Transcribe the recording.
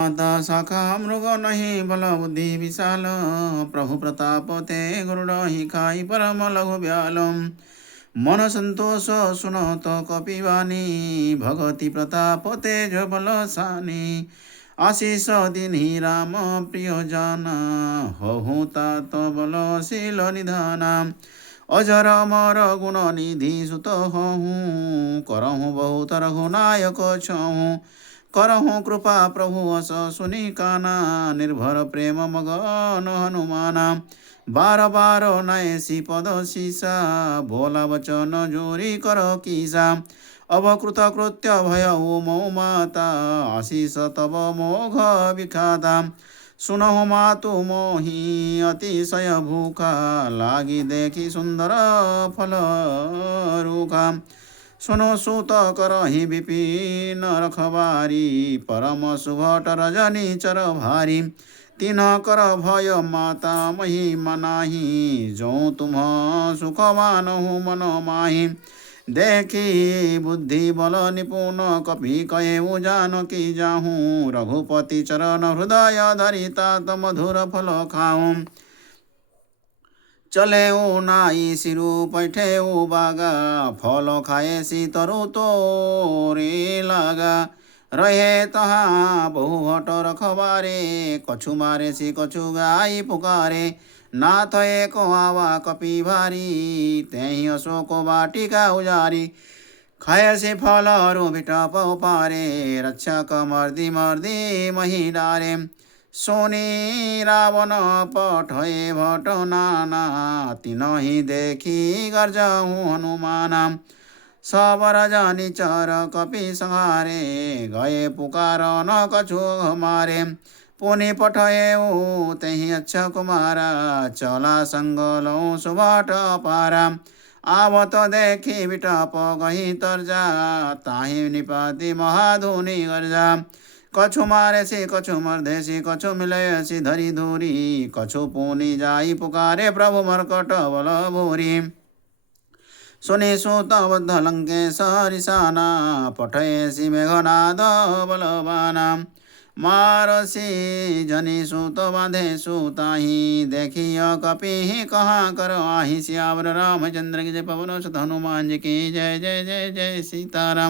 माता शाखा मृग नहीं बल बुद्धि विशाल। प्रभु प्रताप ते गरुड़ ही खाई परम लघु ब्याल। मन संतोष सुनत कपिवानी भगति प्रताप तेज बल सानी। आशीष दिनी राम प्रिय जन हहु तात बल शील निधान। अजर अमर गुण निधि सुत हूँ करहूँ बहुत रघुनायक छहूँ। करहूँ कृपा प्रभु अस सुनि काना निर्भर प्रेम मगन हनुमाना। बार बार नयसी पद सीसा बोला वचन जोरी कर कीसा। अब कृतकृत्य भय मो माता आशीष तब मोघ विखाता। सुनहु मातु मोहि अतिशय भूखा लागी देखी सुंदर फल रूखा। सुनो सुत करहि विपिन रखबारी परम सुभट रजनी चर भारी। तीन कर भय माता महिमा नाही जो तुम सुख मानहु मन माही। देखी बुद्धि बल निपुण कपि कहेउ जानकी जाहूँ। रघुपति चरण हृदय धरिता मधुर फल खाऊं। चले नाई सिरु पैठे बागा फल खाए सी तरु तोरे लागा। रहे तहाँ बहुहट रखबारे कछु मारे सी कछु गाई पुकारे। नाथ एक आवा कपि भारी तेहि अशोक वाटिका उजारी। खाए से फलहरू बिटप पारे रक्षक मर्दी मर्दी मही डारे। सोनी रावण पठए भट नाना तिनहि देखी गर्जहु हनुमाना। सबर जानी चर कपि संहारे गए पुकार न कछु हमारे। पुनि पठएऊ तेहि अच्छा कुमारा चला संग लौ सुभट पारा। आवत देखी बिटप गही तर्जा ताहि निपाति महाधुनि गर्जा। कछु मारे से कछु मर्दे से कछु मिलय से धरी धूरी। कछु पुनि जाई पुकारे प्रभु मर्कट बल भूरी। सुनि सुत बद्ध लंकेश रिसाना पठयसि मेघनाद बलवाना। मारसी जनि सुत बांधे सुताही देखिय कपि कहाँ कर आही। सियावर रामचंद्र की जय पवन सुत हनुमान जी की जय जय जय जय सीताराम।